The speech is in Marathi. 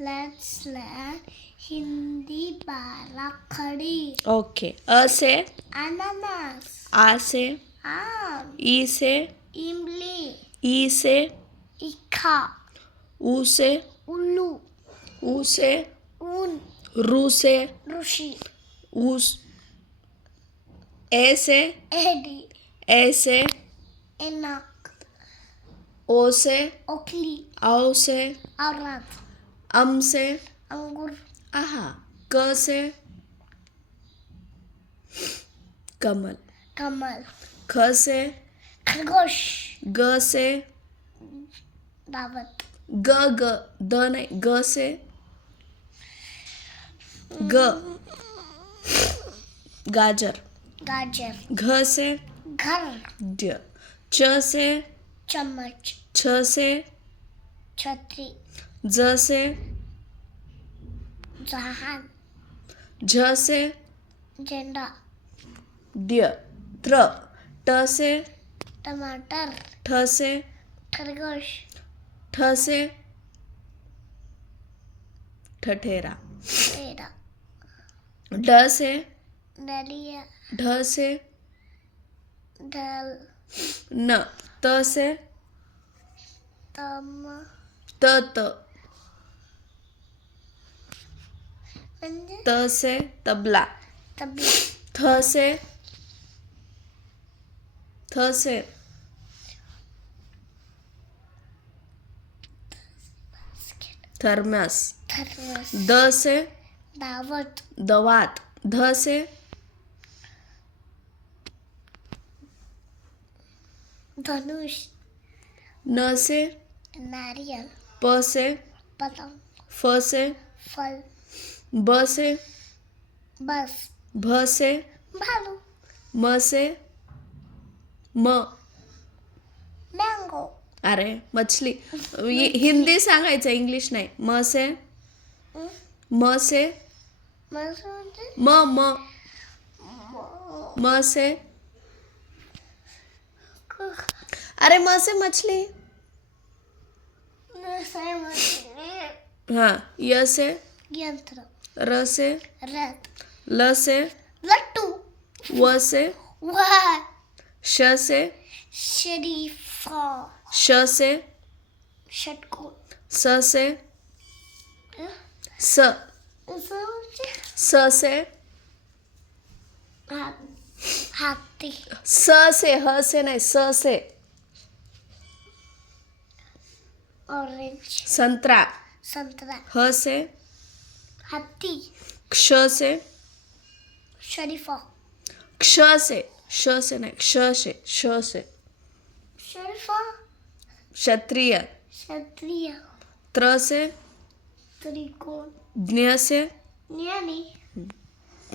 Let's learn हिंदी बाराखडी. ओके. अ से अनानास. आ से आम. ई से इमली. ई से इखा. ऊ से उल्लू. ऊ से ऊन. रू से ऋषि. ऊस ए से एडी. ए से एनक. ओ से ओखली. औ से औरत. अम से अंगूर. आहा. क से कमल. कमल. ख से खरगोश. ग से दावत. ग ग द नहीं ग से ग गाजर. गाजर. घ से घर. ड. च से चम्मच. छ से छतरी. ज से जहान. झ से झंडा. ड्य. त्र. ट से टमाटर. ठ से खरगोश. ठ से ठठेरा. तेरा. ड से डलिया. ढ से ढल. न. त से तम. त त. म्हणजे त से तबला. तबला. थ से थ से थर्मस. थर्मस. द से दावत. दवात. ध से धनुष. न से नारियल. प से पतंग. फ से फल. ब से बस. भ से भालू. म से म. मँगो. अरे मछली. हिंदी सांगायचं इंग्लिश नाही. म से म से म्हणजे म म म से अरे म से मछली. हाँ. य से यंत्र. र से रथ. ल से लट्टू. व से वाह. श से शरीफा. श से षटकोन. स से स स से हाती. स से ह से नाही स से ऑरेंज. संतरा. संतरा. ह से हाती. क्ष से शरीफा. क्ष से श से नाही क्ष से श से शरीफा. क्षत्रिय. क्षत्रिय. त्र से त्रिकोण. ज्ञ से ज्ञानी.